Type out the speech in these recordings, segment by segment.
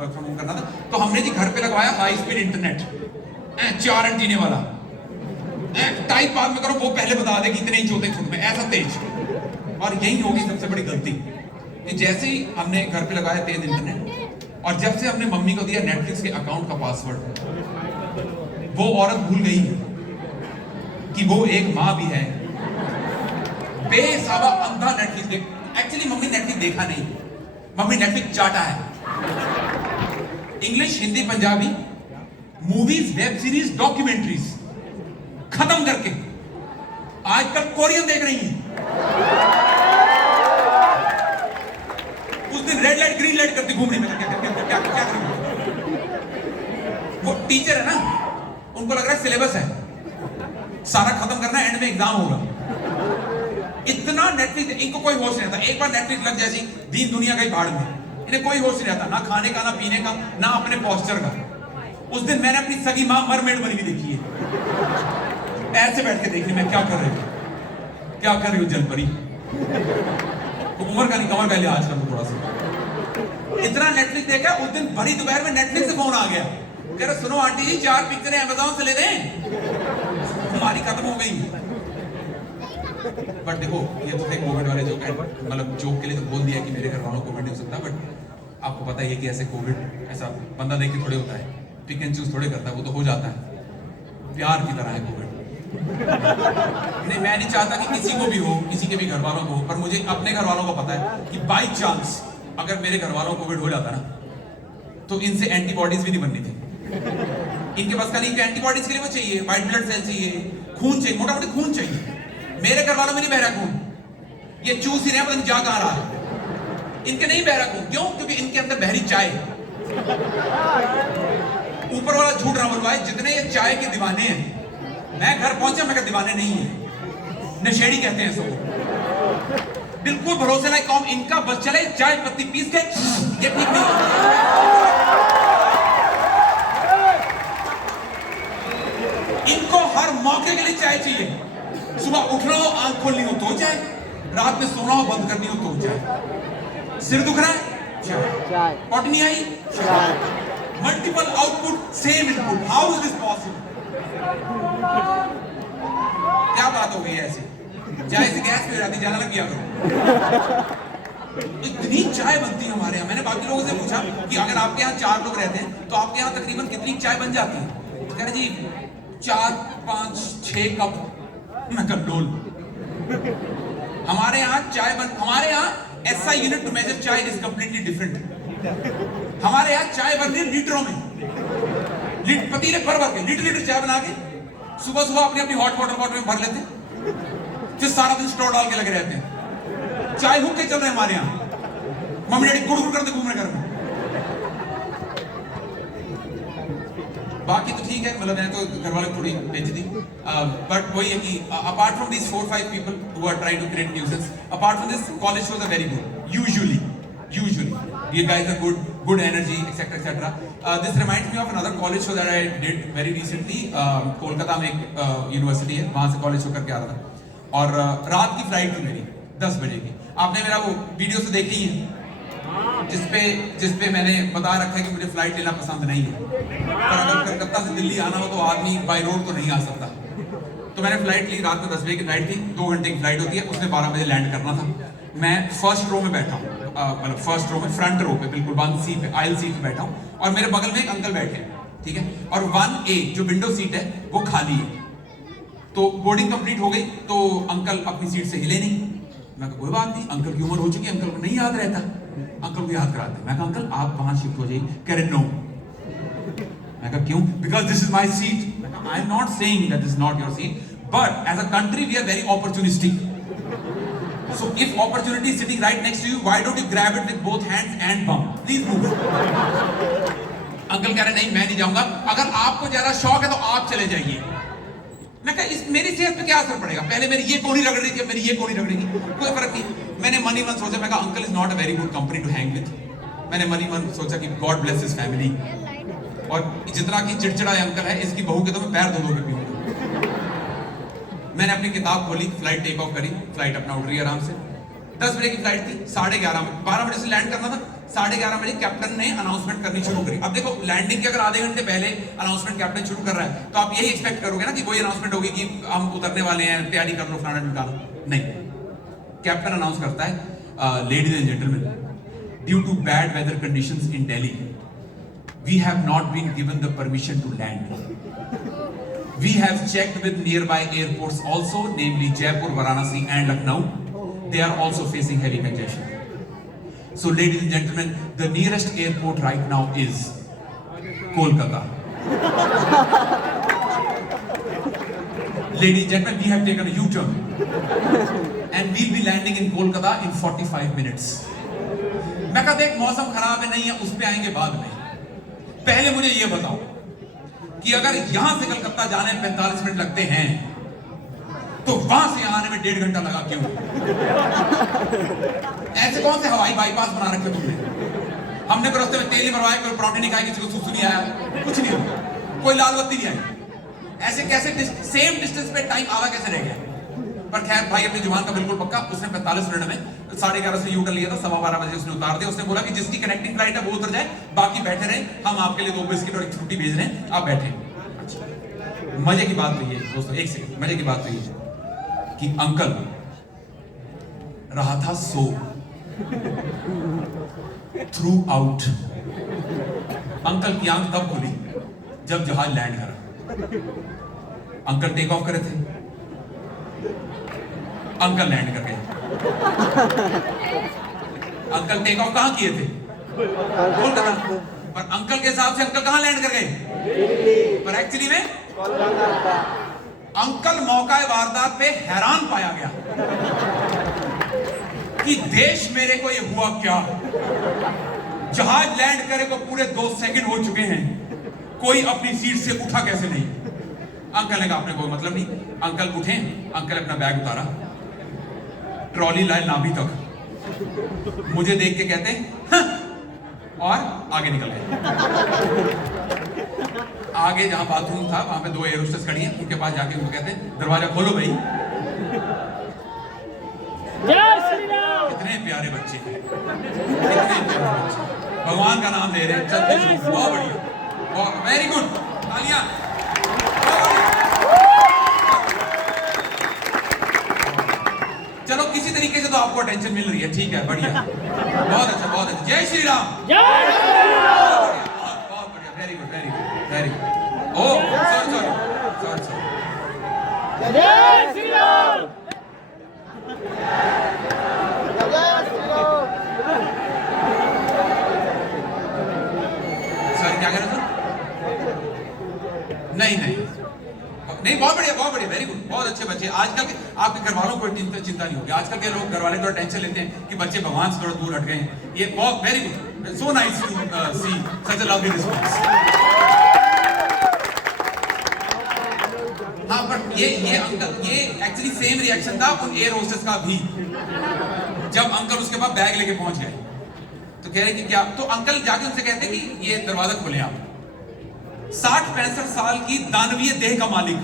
Work from home करना था, तो हमने जी घर पे लगवाया हाई स्पीड इंटरनेट, 4 एंटीने वाला। टाइप बाद में करो, वो पहले बता दे कि इतने इंच होते फुट में, ऐसा तेज। और यही होगी सबसे बड़ी गलती कि जैसे ही हमने घर पे लगाया तेज इंटरनेट, और जब से हमने मम्मी को दिया नेटफ्लिक्स के अकाउंट का पासवर्ड, वो औरत भूल गई कि वो एक माँ भी है। बेसावा अंधा नेटफ्लिक्स देख, एक्चुअली मम्मी नेटफ्लिक्स देखा नहीं, मम्मी नेटफ्लिक्स चाटा है। English, Hindi, Punjabi movies, web series, documentaries खत्म करके आजकल कोरियन देख रही है। उस दिन रेड लाइट ग्रीन लाइट करती घूम रही, मैं क्या करूं? वो टीचर है ना, उनको लग रहा है सिलेबस है, सारा खत्म करना, एंड में एग्जाम होगा। इतना नेटफ्लिक्स, इनको कोई होश नहीं रहता। एक बार नेटफ्लिक्स लग जैसी दीन दुनिया का ही भाड़ में, इन्हें कोई होश नहीं रहता, ना खाने का, ना पीने का, ना अपने पोस्चर का। उस दिन मैंने अपनी सगी मां मरमेड बनी हुई देखी है, ऐसे बैठ के देखी, मैं क्या कर रही हूं, क्या कर रही हूं जलपरी। तो उम्र का नहीं, कमर का लिहाज कर लो थोड़ा सा। इतना नेटफ्लिक्स देखा। उस दिन भरी दोपहर में नेटफ्लिक्स से फोन आ गया, कह रहे सुनो आंटी जी 4 पिक्चरें अमेज़न से ले दें, हमारी खत्म हो गई। बट देखो, ये तो थे कोविड वाले जोक, मतलब जोक के लिए तो बोल दिया कि मेरे घर वालों को कोविड नहीं हो सकता, बट आपको पता ही है कि ऐसे कोविड ऐसा बंदा देख के थोड़े होता है, पिक एंड चूज थोड़े करता है, वो तो हो जाता है, प्यार की तरह है कोविड। नहीं, मैं नहीं चाहता कि किसी को भी हो, किसी के भी घर वालों को हो, पर मुझे अपने घर वालों को पता है कि बाई चांस अगर मेरे घर वालों को कोविड हो जाता ना, तो इनसे एंटीबॉडीज भी नहीं बननी थी। इनके पास का नहीं, एंटीबॉडीज के लिए वो चाहिए, व्हाइट ब्लड सेल चाहिए, खून चाहिए, मोटा मोटी खून चाहिए। मेरे घर वालों में नहीं बह रहा खून, ये चूस ही रहे, पता नहीं जा कहां रहा है। इनके नहीं बह रहा खून, क्यों? क्योंकि इनके अंदर बहरी चाय। ऊपर वाला झूठ ना बोलवाए, जितने ये चाय के दीवाने हैं, मैं घर पहुंचा, मैं दीवाने नहीं है, नशेड़ी कहते हैं इसको। बिल्कुल भरोसे लायक कौम, इनका बस चले चाय पत्ती पीस के, ये ठीक नहीं। इनको हर मौके के लिए चाय चाहिए। सुबह उठना हो, आंख खोलनी हो तो चाय, रात में सोना हो, बंद करनी हो तो चाय, सिर दुख रहा है चाय, पट नहीं आई चाय, multiple output same input, how is this possible? क्या बात हो गई ऐसी? चाय से गैस पे हो जाती, ज्यादा लग गया करो। इतनी चाय बनती है हमारे यहाँ। मैंने बाकी लोगों से पूछा कि अगर आपके यहाँ 4 लोग रहते हैं तो आपके यहाँ तकरीबन कितनी चाय बन जाती है? कह रहे जी 4, 5, 6 कप। मैं कर डोल। हमारे यहाँ चाय हमारे यहाँ ऐसा यूनिट टू मेजर चाय इज कंप्लीटली डिफरेंट। हमारे यहाँ चाय बन रही है लीटरों में, पतीले भर के लीटर चाय बना के सुबह सुबह अपनी अपनी हॉट वाटर बॉटल में भर लेते हैं, फिर सारा दिन स्टोर डाल के लगे रहते हैं। चाय हुक्के चल रहे हैं हमारे यहाँ, मम्मी डैडी गुड़ गुड़ करते घूम रहे घर में। बाकी तो ठीक है, मतलब मैंने तो घर वालों को थोड़ी भेजी थी, बट वही है कि apart from this 4-5 people who are trying to create nuisance, apart from this, college shows are very good usually you guys are good energy, etc. This reminds me of another college show that I did very recently. Kolkata में एक university है, वहां से college show करके आ रहा था, और रात की फ्लाइट थी मेरी 10 बजे की। आपने मेरा वो वीडियो तो देखी है जिसपे मैंने बता रखा है कि मुझे फ्लाइट लेना पसंद नहीं है, पर अगर कलकत्ता से दिल्ली आना हो तो आदमी बाय रोड तो नहीं आ सकता। तो मैंने फ्लाइट ली, रात में 10 बजे की फ्लाइट थी, 2 घंटे की फ्लाइट होती है, उसने 12 बजे लैंड करना था। मैं फर्स्ट रो में बैठा हूँ, मतलब फर्स्ट रो में, फ्रंट रो पे, बिल्कुल 1 सीट पे, आयल सीट पे बैठा हूँ, और मेरे बगल में एक अंकल बैठे हैं, ठीक है, और 1A जो विंडो सीट है वो खाली है। तो बोर्डिंग कंप्लीट हो गई, तो अंकल अपनी सीट से हिले नहीं। मैं कोई बात नहीं, अंकल की उम्र हो चुकी है, अंकल को नहीं याद रहता, अंकल को याद कराते। मैं कहा अंकल आप वहां शिफ्ट हो जाइए। कह रहे नो। मैं कहा क्यों? Because this is my seat. I am not saying that this is not your seat, but as a country we are very opportunistic. So if opportunity is sitting right next to you, why don't you grab it with both hands and bump? Please move. Uncle कह रहे नहीं मैं नहीं जाऊंगा, अगर आपको ज्यादा शौक है तो आप चले जाइए। मैं कहा इस मेरी सेहत पे क्या असर पड़ेगा? पहले मेरी ये कोनी रगड़ रही थी, मेरी ये कोनी रगड़ेगी, कोई फर्क नहीं। मैंने मन ही मन सोचा, मैं कहा uncle is not a very good company to hang with. मैंने मन ही मन सोचा कि गॉड ब्लेस हिज फैमिली, और जितना की चिड़चिड़ा अंकल है, इसकी बहू के तो मैं पैर धो के पीऊंगा। मैंने अपनी किताब खोली, फ्लाइट टेक ऑफ करी, फ्लाइट अपना उड़ रही है आराम से। 10 बजे की फ्लाइट थी, 11:30 12 बजे से लैंड करना था, 11:30 बजे कैप्टन ने अनाउंसमेंट करनी शुरू करी। अब देखो लैंडिंग के अगर आधे घंटे पहले अनाउंसमेंट कैप्टन शुरू कर रहा है तो आप यही एक्सपेक्ट करोगे ना कि वही अनाउंसमेंट होगी कि हम उतरने वाले हैं, तैयारी कर लो, फलाना निकालो। नहीं, कैप्टन अनाउंस करता है, ladies and gentlemen, due to bad weather conditions in Delhi, we have not been given the permission to land. We have checked with nearby airports also, namely Jaipur, Varanasi and Lucknow. They are also facing heavy congestion. So ladies and gentlemen, the nearest airport right now is Kolkata. Ladies and gentlemen, we have taken a U-turn and we'll be landing in Kolkata in 45 minutes. मैं कहा देख मौसम खराब है, नहीं है, उस पे आएंगे बाद में। पहले मुझे ये बताओ कि अगर यहां से कलकत्ता जाने में 45 मिनट लगते हैं तो वहां से आने में 1.5 घंटा लगा क्यों? ऐसे कौन से हवाई बाईपास बना रखे तुमने? हमने कोई रास्ते में तेल नहीं भरवाया, कोई पराठे नहीं खाए, किसी को सुसु नहीं आया, कुछ नहीं हुआ, कोई लाल बत्ती नहीं आई। ऐसे कैसे सेम डिस्टेंस पे टाइम आधा कैसे रह गया? पर खैर भाई अपनी जुबान का बिल्कुल पक्का, उसने 45 मिनट में 11:30 से यू टर्न लिया था, 12:15 बजे उसने उतार दिया। उसने बोला कि जिसकी कनेक्टिंग फ्लाइट है वो उतर जाए, बाकी बैठे रहे, हम आपके लिए 2 बिस्किट और एक छुट्टी भेज रहे हैं, आप बैठे। अच्छा, मजे की बात तो ये दोस्तों, एक सेकंड, मजे की बात तो ये कि अंकल रहा था सो थ्रू आउट। अंकल की आंख तब खुली जब जहाज लैंड करा। अंकल टेक ऑफ करे थे, अंकल लैंड कर गए। अंकल टेक ऑफ कहां किए थे? कोलकाता। पर अंकल के हिसाब से अंकल कहां लैंड कर गए? पर एक्चुअली में अंकल मौका वारदात पे हैरान पाया गया कि देश मेरे को ये हुआ क्या। जहाज लैंड करे को पूरे 2 सेकंड हो चुके हैं, कोई अपनी सीट से उठा कैसे नहीं? अंकल ने कहा अपने कोई मतलब नहीं। अंकल उठे, अंकल अपना बैग उतारा, ट्रॉली लाए नाभि तक, मुझे देख के कहते हाँ, और आगे निकल गए। आगे जहां बाथरूम था वहां पे 2 एयर होस्टेस खड़ी हैं, उनके पास जाके उनको कहते हैं दरवाजा खोलो भाई। कितने प्यारे बच्चे हैं, कितने प्यारे बच्चे, भगवान का नाम ले रहे हैं। बहुत बढ़िया, वेरी गुड, तालियां। चलो किसी तरीके से तो आपको अटेंशन मिल रही है, ठीक है, बढ़िया, बहुत अच्छा, बहुत अच्छा। जय श्री राम, जय श्री राम, बहुत बढ़िया, very good, very good, very good. Oh sorry, जय श्री राम, सर क्या कह रहे थे? नहीं, बहुत बढ़िया, बहुत बढ़िया, वेरी गुड, बहुत अच्छे बच्चे। आजकल के आपके घर वालों को चिंता नहीं होगी। आजकल के लोग घर वाले थोड़ा टेंशन लेते हैं कि बच्चे भगवान से थोड़ा दूर हट गए हैं। ये बहुत very good, so nice to see such a lovely response. हाँ, बट ये अंकल, ये एक्चुअली सेम रिएक्शन था उन एयर होस्टेस का भी, जब अंकल उसके पास बैग लेके पहुंच गए तो कह रहे कि क्या, तो अंकल जाके उनसे कहते कि ये दरवाजा खोले आप। 60-65 साल की दानवीय देह का मालिक,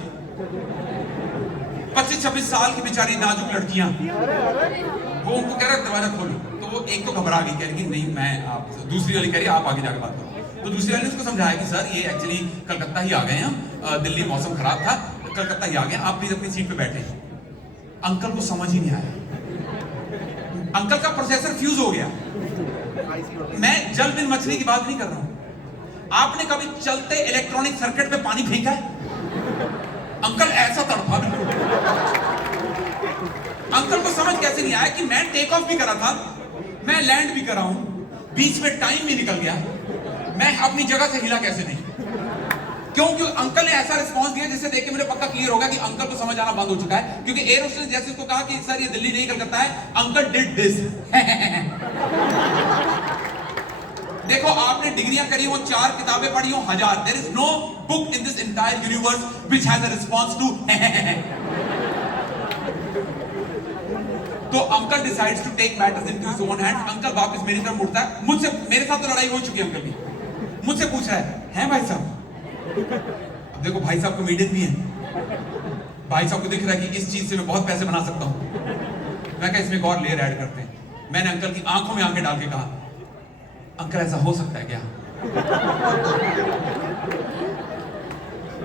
25-26 साल की बेचारी नाजुक लड़कियां, वो उनको कह रहा दरवाजा खोलो। तो वो एक तो घबरा गई, कह रही कि नहीं मैं, आप, दूसरी वाली कह रही आप आगे जाकर बात करो। तो दूसरी वाली ने उसको समझाया कि सर ये एक्चुअली कलकत्ता ही आ गए हम, दिल्ली मौसम खराब था, कलकत्ता ही आ गए, आप प्लीज अपनी सीट पे बैठे। अंकल को समझ ही नहीं आया, अंकल का प्रोसेसर फ्यूज हो गया। मैं जल बिन मछली की बात नहीं कर रहा हूं। आपने कभी चलते इलेक्ट्रॉनिक सर्किट पे पानी फेंका है? अंकल ऐसा तड़पा बिल्कुल। अंकल को समझ कैसे नहीं आया कि मैं टेक ऑफ भी करा था, मैं लैंड भी करा हूं, बीच में टाइम भी निकल गया, मैं अपनी जगह से हिला कैसे नहीं? क्योंकि अंकल ने ऐसा रिस्पांस दिया जिससे देख के मुझे पक्का क्लियर होगा कि अंकल को समझ आना बंद हो चुका है। क्योंकि एयर होस्टेस ने जैसे उसको कहा कि सर ये दिल्ली नहीं कलकत्ता है, अंकल डिड दिस। देखो आपने डिग्रियां करी हो, 4 किताबें पढ़ी हो, 1000, there is no book in this entire universe which has a response to. तो uncle decides to take matters into his own hand. Uncle वापस मेरी तरफ मुड़ता है, मुझसे, मेरे साथ तो लड़ाई हो चुकी है अंकल की, मुझसे पूछ रहा है भाई साहब। अब देखो भाई साहब कॉमेडियन भी है, भाई साहब को दिख रहा है कि इस चीज से मैं बहुत पैसे बना सकता हूं। मैं कहा इसमें एक और लेयर ऐड करते हैं। मैंने अंकल की आंखों में आंखें डाल के कहा अंकल ऐसा हो सकता है क्या?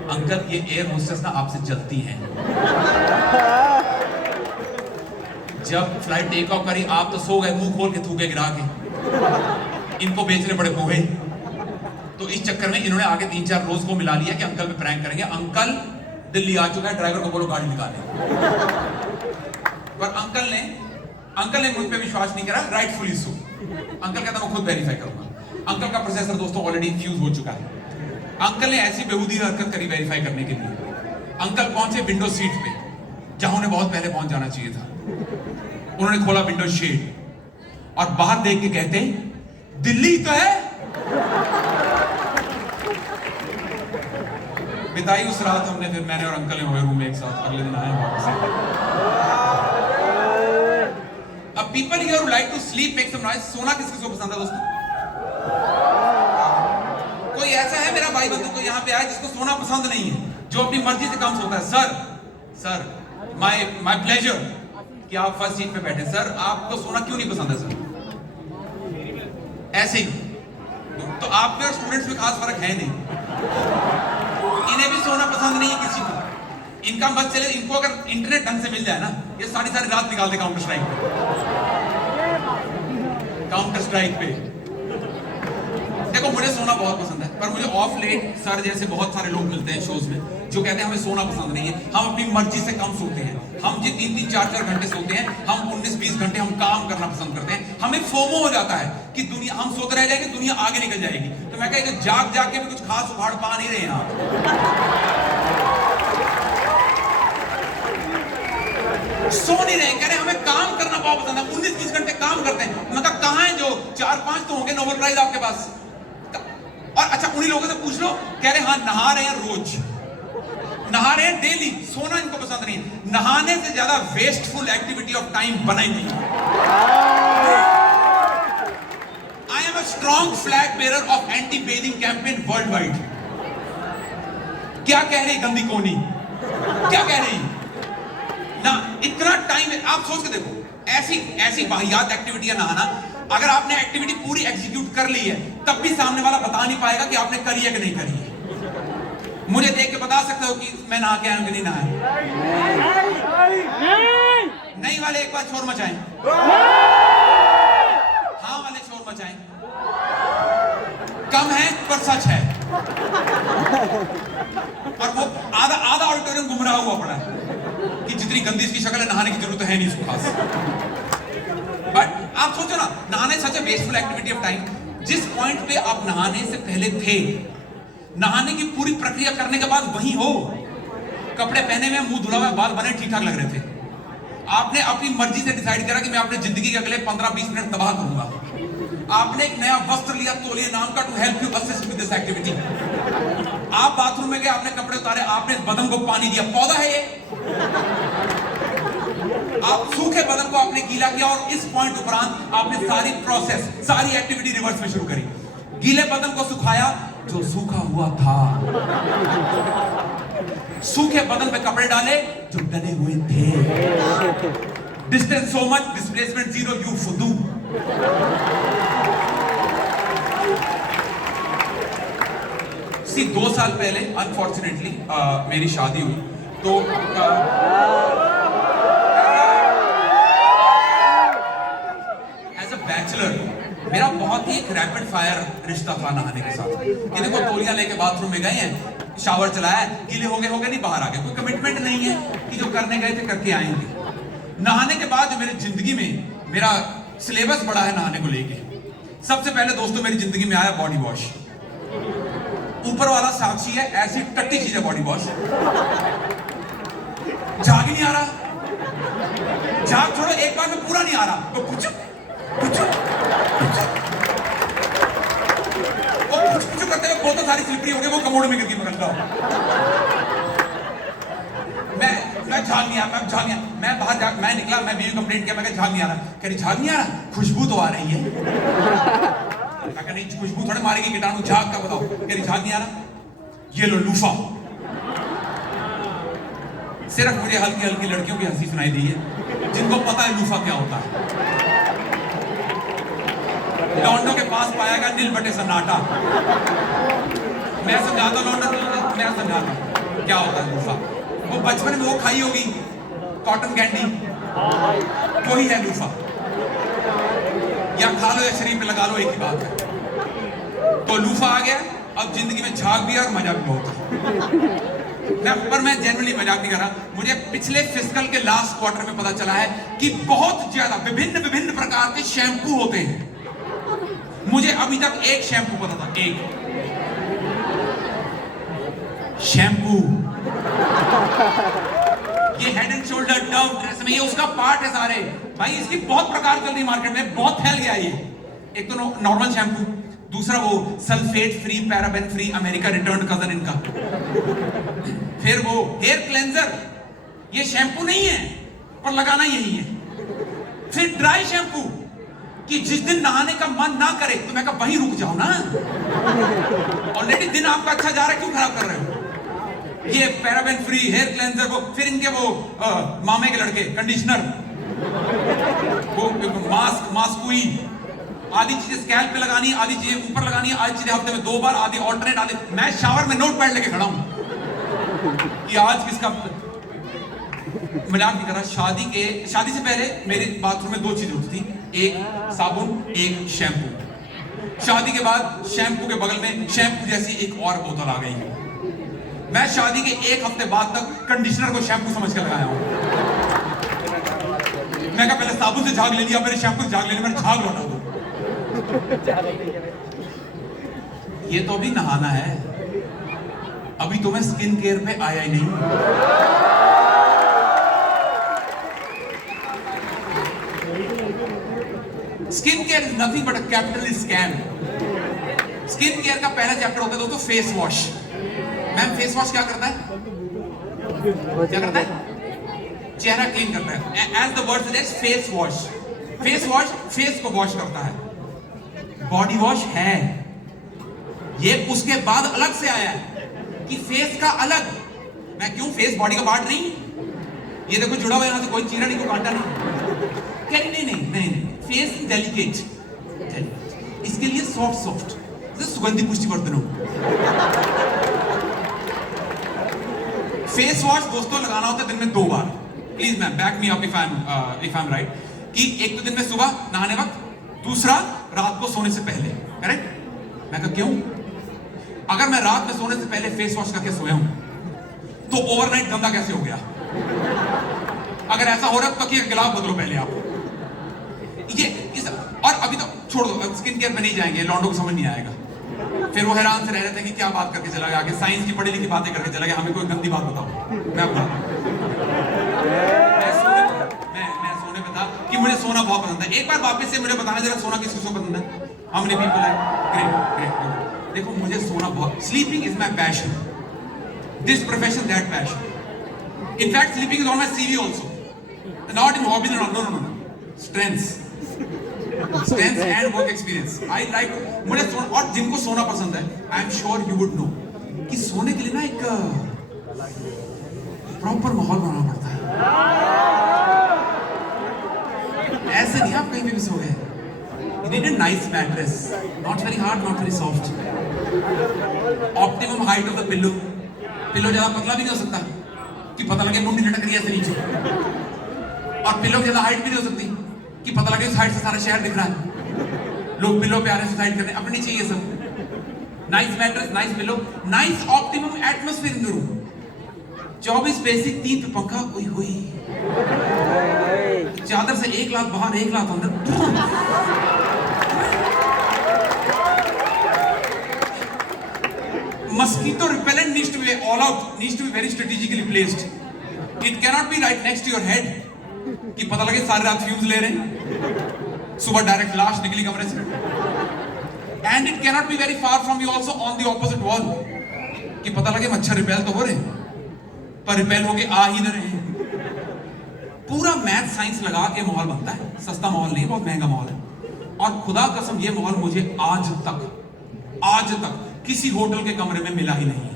अंकल ये एयर होस्टेस ना आपसे जलती हैं। जब फ्लाइट टेक ऑफ करी आप तो सो गए, मुंह खोल के थूके गिरा के। इनको बेचने पड़े पोहे। तो इस चक्कर में इन्होंने आगे 3-4 रोज को मिला लिया कि अंकल पे प्रैंक करेंगे। अंकल दिल्ली आ चुका है, ड्राइवर को बोलो गाड़ी निकाले। पर अंकल ने मुझ पे विश्वास नहीं करा, राइटफुली सो। अंकल कहता मैं खुद वेरीफाई करूंगा। अंकल का प्रोसेसर दोस्तों ऑलरेडी फ्यूज हो चुका है। अंकल ने ऐसी बेहूदी हरकत करी वेरीफाई करने के लिए। अंकल पहुंचे विंडो सीट पे, जहां उन्हें बहुत पहले पहुंच जाना चाहिए था। उन्होंने खोला विंडो शेड और बाहर देख के कहते दिल्ली तो है। बिताई उस रात हमने, फिर मैंने और अंकल ने हुए रूम में एक साथ। अगले दिन आए वापस। अब people here who like to sleep make some noise. सोना किस किस को पसंद है दोस्तों? कोई ऐसा है मेरा भाई बंधु को यहाँ पे आया जिसको सोना पसंद नहीं है, जो अपनी मर्जी से कम सोता है? सर माय प्लेजर कि आप फर्स्ट सीट पे बैठे। सर आपको सोना क्यों नहीं पसंद है सर? ऐसे ही तो आप में और स्टूडेंट्स में खास फर्क है नहीं। इन्हें भी सोना पसंद नहीं है किसी को। इनका बस चले, इनको अगर इंटरनेट ढंग से मिल जाए ना, ये सारी रात निकाल दे काउंटर स्ट्राइक पे। देखो मुझे सोना बहुत पसंद है, पर मुझे ऑफ लेट सर जैसे बहुत सारे लोग मिलते हैं शोज में जो कहते हैं हमें सोना पसंद नहीं है, हम अपनी मर्जी से कम सोते हैं। हम जी 3-3, 4-4 घंटे सोते हैं, हम 19-20 घंटे हम काम करना पसंद करते हैं। हमें फोमो हो जाता है कि दुनिया, हम सोते रह जाएंगे, दुनिया आगे निकल जाएगी। तो मैं कहता जाग के भी कुछ खास उखाड़ पा नहीं रहे हैं आप। सो नहीं रहे, कह रहे हमें काम करना बहुत पसंद है, 19-20 घंटे काम करते हैं। मैं कहा कहां है जो 4-5 तो होंगे नोबेल प्राइज आपके पास। और अच्छा उन्हीं लोगों से पूछ लो, कह रहे हाँ नहा रहे हैं रोज, नहा रहे हैं डेली। सोना इनको पसंद नहीं है। नहाने से ज्यादा वेस्टफुल एक्टिविटी ऑफ टाइम बनाई नहीं। I am a strong flag bearer of anti bathing campaign world wide. क्या कह रही गंदी कोनी, क्या कह रही ना? इतना टाइम आप सोच के देखो, ऐसी वाहियात एक्टिविटी है नहाना। अगर आपने एक्टिविटी पूरी एग्जीक्यूट कर ली है, तब भी सामने वाला बता नहीं पाएगा कि आपने करी है कि नहीं करी है। मुझे देख के बता सकते हो कि मैं नहा के आया हूं कि नहीं नहाया? नहीं वाले एक बार शोर मचाएं। हाँ वाले शोर मचाएं। कम है पर सच है। और वो आधा ऑडिटोरियम गुमराह हुआ पड़ा है कि जितनी गंदी इसकी शक्ल है, नहाने की जरूरत है नहीं इसको खास। बट आप सोचो ना, नहाने सच ए वेस्टफुल एक्टिविटी ऑफ टाइम। जिस पॉइंट पे आप नहाने से पहले थे, नहाने की पूरी प्रक्रिया करने के बाद वहीं हो, कपड़े पहने में, मुंह धुला हुआ, बाल बने ठीक ठाक लग रहे थे। आपने अपनी मर्जी से डिसाइड करा कि मैं अपने जिंदगी के अगले 15-20 मिनट तबाह करूंगा। आपने एक नया वस्त्र लिया तौलिया नाम का, to help you assist with this activity. आप बाथरूम में गए, आपने कपड़े उतारे, आपने बदन को पानी दिया। पौधा है ये। आप सूखे बदन को आपने गीला किया और इस पॉइंट उपरांत आपने सारी प्रोसेस, सारी एक्टिविटी रिवर्स में शुरू करी। गीले बदन को सुखाया जो सूखा हुआ था, सूखे बदन पे कपड़े डाले जो डले हुए थे। Distance so much, displacement zero, you फुदू। सी 2 साल पहले अनफॉर्चुनेटली मेरी शादी हुई। तो बैचलर मेरा बहुत ही एक रैपिड फायर रिश्ता था नहाने के साथ। कि देखो तौलिया लेके बाथरूम में गए हैं, शावर चलाया, गीले हो गए नहीं, बाहर आ गए। कोई कमिटमेंट नहीं है कि जो करने गए थे करके आएंगे। नहाने के बाद जो मेरी जिंदगी में मेरा सिलेबस बढ़ा है नहाने को लेके। सबसे पहले दोस्तों मेरी जिंदगी में आया बॉडी वॉश। ऊपर वाला साक्षी है, ऐसी टट्टी चीज है बॉडी वॉश। झाग ही नहीं आ रहा, झाग छोड़ो, एक बार में पूरा नहीं आ रहा तो कुछ करते हुए बहुत सारी स्लिपरी हो गई, वो कमोड में गिर गई पकड़ लो। मैं झाग नहीं आ रहा, मैं बाहर जाग, मैं निकला, मैं बीवी कंप्लेंट किया, मैं झाग नहीं आ रहा। कह रही झाग नहीं आ रहा, खुशबू तो आ रही है। मैं कह नहीं खुशबू थोड़े मारेगी कीटाणु, झाग का बताओ। कह रही झाग नहीं आ रहा, ये लो लूफा। सिर्फ मुझे हल्की हल्की लड़कियों की हंसी सुनाई दी है जिनको पता है लूफा क्या होता है। लॉन्डो के पास पाएगा नील बटे सन्नाटा। मैं समझाता लॉन्डो, मैं समझाता क्या होता है लूफा। वो बचपन में वो खाई होगी कॉटन कैंडी, वही है लूफा। या खा लो या शरीर पे लगा लो, एक ही बात है। तो लूफा आ गया, अब जिंदगी में झाग भी है और मजा भी बहुत है। पर मैं जेन्युइनली मजाक नहीं कर रहा। मुझे पिछले फिस्कल के लास्ट क्वार्टर में पता चला है कि बहुत ज्यादा विभिन्न विभिन्न प्रकार के शैम्पू होते हैं। मुझे अभी तक एक शैम्पू पता था, एक शैम्पू। ये head and shoulder, Dove, TRESemmé, ये उसका पार्ट है सारे। भाई इसकी बहुत प्रकार चल रही मार्केट में, बहुत फैल गया ये। एक तो नॉर्मल शैम्पू, दूसरा वो sulphate free, paraben free, America return cousin इनका। फिर वो हेयर क्लेंजर, ये शैम्पू नहीं है पर लगाना यही है। फिर ड्राई शैम्पू कि जिस दिन नहाने का मन ना करे तो मैं कहा वहीं रुक जाओ ना, ऑलरेडी दिन आपका अच्छा जा रहा है, क्यों खराब कर रहे हो। ये पैराबेन फ्री हेयर क्लेंजर, वो फिर इनके वो मामे के लड़के कंडीशनर, वो मास्कुई, आधी चीजें स्कैल्प पे लगानी, आधी चीजें ऊपर लगानी, आधी चीजें हफ्ते में 2 बार, आधी ऑल्टरनेट, आधी। मैं शावर में नोट पैड लेके खड़ा हूं कि आज किसका। मजाक नहीं कर रहा। शादी से पहले मेरे बाथरूम में 2 चीजें होती थी, एक साबुन, एक शैम्पू। शादी के बाद शैम्पू के बगल में शैम्पू जैसी एक और बोतल आ गई। मैं शादी के 1 हफ्ते बाद तक कंडीशनर को शैम्पू समझ के लगाया हूं। मैं कहा पहले साबुन से झाग ले लिया, मेरे शैम्पू से झाग ले लिया, मैंने झाग लौटा दो। ये तो अभी नहाना है, अभी तो मैं स्किन केयर पे आया ही नहीं। Skin care is nothing but a capital scam. Skin care का पहला चैप्टर होता है दोस्तों face wash. Ma'am face wash क्या करता है? क्या करता है? चेहरा क्लीन करता है। As the word suggest, face wash. Face wash face को वॉश करता है। बॉडी वॉश है ये उसके बाद अलग से आया है कि फेस का अलग। मैं क्यों, फेस बॉडी का पार्ट नहीं? ये देखो जुड़ा हुआ, यहां से कोई चीरा नहीं, कोई कांटा नहीं। नहीं नहीं नहीं नहीं, फेस डेलिकेट, इसके लिए सॉफ्ट सुगंधी पुष्टि वर्धन हो। फेस वॉश दोस्तों लगाना होता है दिन में 2 बार। Please ma'am back me up if I am right. कि एक तो दिन में सुबह नहाने वक्त, दूसरा रात को सोने से पहले। करेक्ट? मैं कहा क्यों? अगर मैं रात में सोने से पहले फेस वॉश करके सोया हूं तो ओवरनाइट गंदा कैसे हो गया? अगर ऐसा हो रहा है तो तकिए का गिलाफ बदलो पहले आप। ये इस और अभी तो छोड़ दो, स्किन केयर में नहीं जाएंगे, लॉन्डो को समझ नहीं आएगा। फिर वो हैरान से रह रहे थे कि क्या बात करके चला गया, आगे साइंस की पढ़ी लिखी बातें करके चला गया, हमें कोई गंदी बात बताओ। मैं सोने पे था कि मुझे सोना बहुत पसंद है। एक बार वापस से मुझे बताना जरा, सोना किसको पसंद है? How many people है? Great. देखो मुझे सोना बहुत, sleeping is my passion, this profession that passion. In fact sleeping is on my CV also, not in hobby, no, strengths and work experience. I like, मुझे सोना, और जिनको सोना पसंद है I am sure you would know कि सोने के लिए ना एक प्रॉपर माहौल बनाना पड़ता है। ऐसे नहीं आप कहीं भी सो गए। You need a nice mattress, not very hard, not very soft. Optimum height of the pillow. Pillow ज्यादा पतला भी नहीं हो सकता कि पता लगे मुंडी लटक रही है ऐसे नीचे, और पिलो ज्यादा हाइट भी नहीं हो सकती कि पता लगे इस हाइट से सारा शहर दिख रहा है। लोग पिलो पे आ रहे हैं सुसाइड करने, अपनी चाहिए सब। Nice mattress, nice pillow, nice optimum atmosphere in the room. 24 basic, 3 पे पंखा, ओई होई, चादर से 1 लाख बाहर, 1 लाख अंदर। Mosquito repellent needs to be all out, needs to be very strategically placed. It cannot be right next to your head कि पता लगे सारी रात फ्यूज ले रहे हैं, सुबह डायरेक्ट लाश निकली कमरे से। And it cannot be very far from you also on the opposite wall कि पता लगे मच्छर रिपेल तो हो रहे पर रिपेल होके आ ही न रहे। पूरा मैथ साइंस लगा के माहौल बनता है। सस्ता माहौल नहीं, बहुत महंगा माहौल है। और खुदा कसम ये माहौल मुझे आज तक किसी होटल के कमरे में मिला ही नहीं है।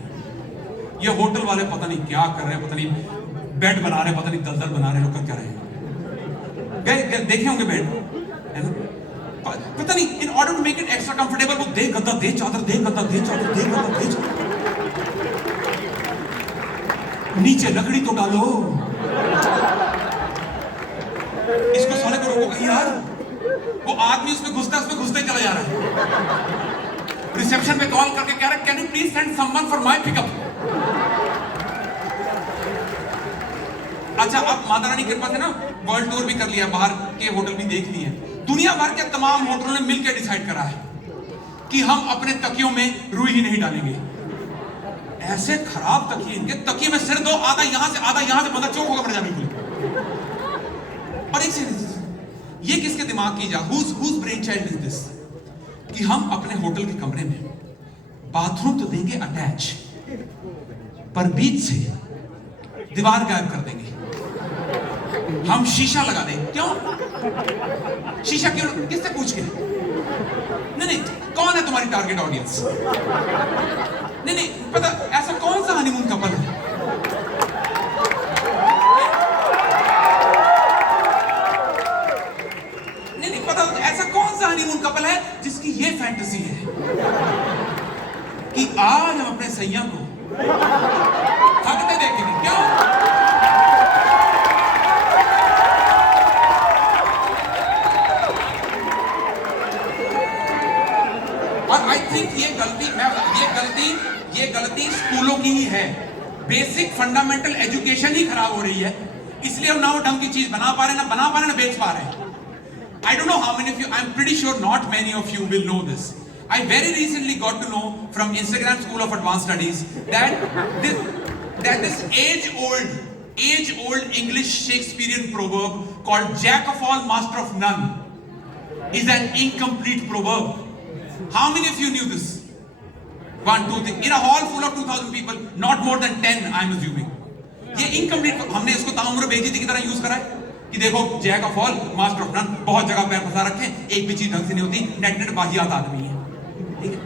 ये होटल वाले पता नहीं क्या कर रहे हैं, पता नहीं बेड बना रहे हैं, पता नहीं दलदल बना रहे हैं, लोग कर क्या रहे हैं। देखे होंगे बेड, है ना? पता नहीं, in order to make it extra comfortable वो दे गद्दा, दे चादर, दे गद्दा, दे चादर, दे गद्दा, दे चादर, नीचे लकड़ी तो डालो, इसको सोने को रोको कहीं यार। वो आदमी उसमें घुसता चला जा रहा है। रिसेप्शन पे कॉल करके कह रहा है, can you please send someone for my pickup. अच्छा, अब माता रानी की कृपा से ना वर्ल्ड टूर भी कर लिया, बाहर के होटल भी देख लिए, दुनिया भर के तमाम होटलों ने मिलकर डिसाइड करा है कि हम अपने तकियों में रुई ही नहीं डालेंगे। ऐसे खराब तकिए इनके, तकिए में सिर दो, आधा यहां से बंदा चौक होकर पड़ जाए बिल्कुल। और एक चीज, ये किसके दिमाग की जा, whose brain child is this, कि हम अपने होटल के कमरे में बाथरूम तो देंगे अटैच, पर बीच से दीवार गायब कर देंगे, हम शीशा लगा देंगे। क्यों शीशा, क्यों, किससे पूछ के? नहीं, कौन है तुम्हारी टारगेट ऑडियंस? नहीं, पता ऐसा कौन सा हनीमून कपल है? नहीं, पता ऐसा कौन सा हनीमून कपल है जिसकी ये फैंटेसी है कि आज हम अपने सैया को थकते देखेंगे। क्यों? और आई थिंक ये गलती स्कूलों की ही है। बेसिक फंडामेंटल एजुकेशन ही खराब हो रही है, इसलिए हम ना वो ढंग की चीज बना पा रहे ना बेच पा रहे हैं। I don't know how many of you, I'm pretty sure not many of you will know this. I very recently got to know from Instagram School of Advanced Studies that this age-old English Shakespearean proverb called Jack of all, master of none is an incomplete proverb. How many of you knew this? 1, 2, 3. In a hall full of 2,000 people, not more than 10, I'm assuming. ये incomplete, हमने इसको ताउम्र बेइज्जती की तरह use करा है कि देखो jack of all master of none, बहुत जगह पैर फंसा रखे, एक भी चीज ढंग से नहीं होती, नेट बाहियात आदमी है। ठीक है,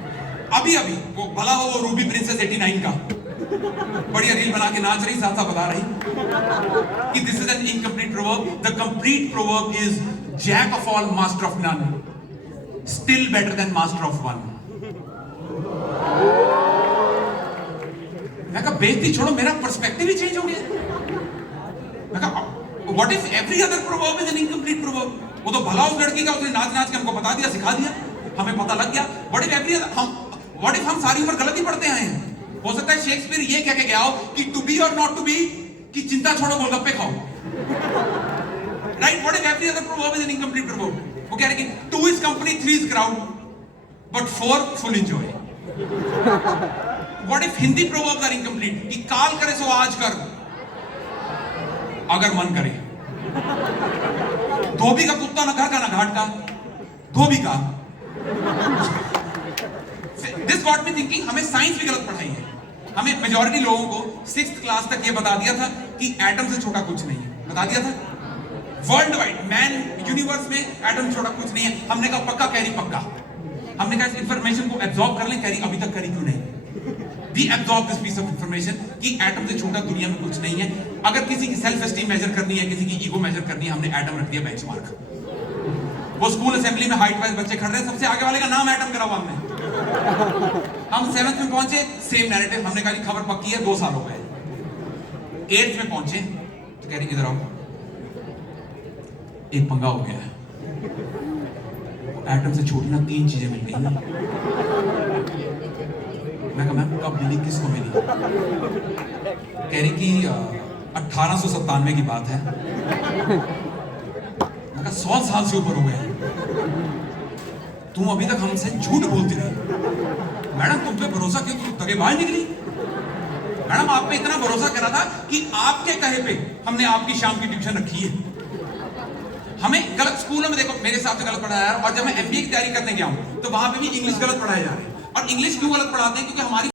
अभी वो भला हो वो रूबी प्रिंसेस 89 का बढ़िया रील बना के नाच रही, साथ साथ बता रही कि this is an incomplete proverb. The complete proverb is jack of all master of none, still better than master of one. मैं कहा बेइज्जती छोड़ो, मेरा पर्सपेक्टिव ही चेंज हो गया। मैं कहा What if every other proverb is an incomplete proverb? वो तो भला उस लड़की का, उसने नाच के हमको बता दिया, सिखा दिया, हमें पता लग गया। What if हम सारी उम्र गलत ही पढ़ते आए हैं? हो सकता है शेक्सपियर ये कह के गया हो कि to be or not to be, कि चिंता छोड़ो गोलगप्पे खाओ। Right? What if every other proverb is an incomplete proverb? वो कह रहे कि 2 is company, 3 is crowd, but 4 full enjoy. What if Hindi proverbs are incomplete? कि काल करे सो आज कर, अगर मन करे। धोबी का कुत्ता ना घर का ना घाट का, धोबी का। This got me thinking, हमें साइंस भी गलत पढ़ाई है। हमें मेजॉरिटी लोगों को 6th क्लास तक ये बता दिया था कि एटम से छोटा कुछ नहीं है, बता दिया था। वर्ल्ड वाइड मैन यूनिवर्स में एटम से छोटा कुछ नहीं है। हमने कहा पक्का, कैरी पक्का। हमने कहा इस इंफॉर्मेशन को एब्जॉर्ब कर लें, कैरी अभी तक करी क्यों नहीं? We absorb this piece of information कि एटम से छोटा दुनिया में कुछ नहीं है। अगर किसी की सेल्फ एस्टीम मेजर करनी है, किसी की ईगो मेजर करनी है, हमने एटम रख दिया बेंचमार्क। वो स्कूल असेंबली में हाइट वाइज बच्चे खड़े हैं, सबसे आगे वाले का नाम एटम करा हुआ हमने। हम 7th में पहुंचे, सेम नैरेटिव, हमने कहा खबर पक्की है, 2 साल हो गए। 8th में पहुंचे तो कह रही इधर आओ, एक पंगा हो गया है, एटम से छोटी ना 3 चीजें मिल गई। मैं कहा मैम कब मिली, किसको मिली? कह रही कि 1897 की बात है। मैं कहा 100 साल से ऊपर हो गए, तुम अभी तक हमसे झूठ बोलती रही। मैडम तुम पे भरोसा क्यों, तुम दगेबाज निकली। मैडम आप पे इतना भरोसा करा था कि आपके कहे पे हमने आपकी शाम की ट्यूशन रखी है। हमें गलत स्कूलों में देखो मेरे हिसाब से गलत पढ़ाया यार। और जब मैं MBA की तैयारी करने गया हूं तो वहां पे भी इंग्लिश गलत पढ़ाया जा रहा है। और इंग्लिश क्यों गलत पढ़ाते हैं? क्योंकि हमारी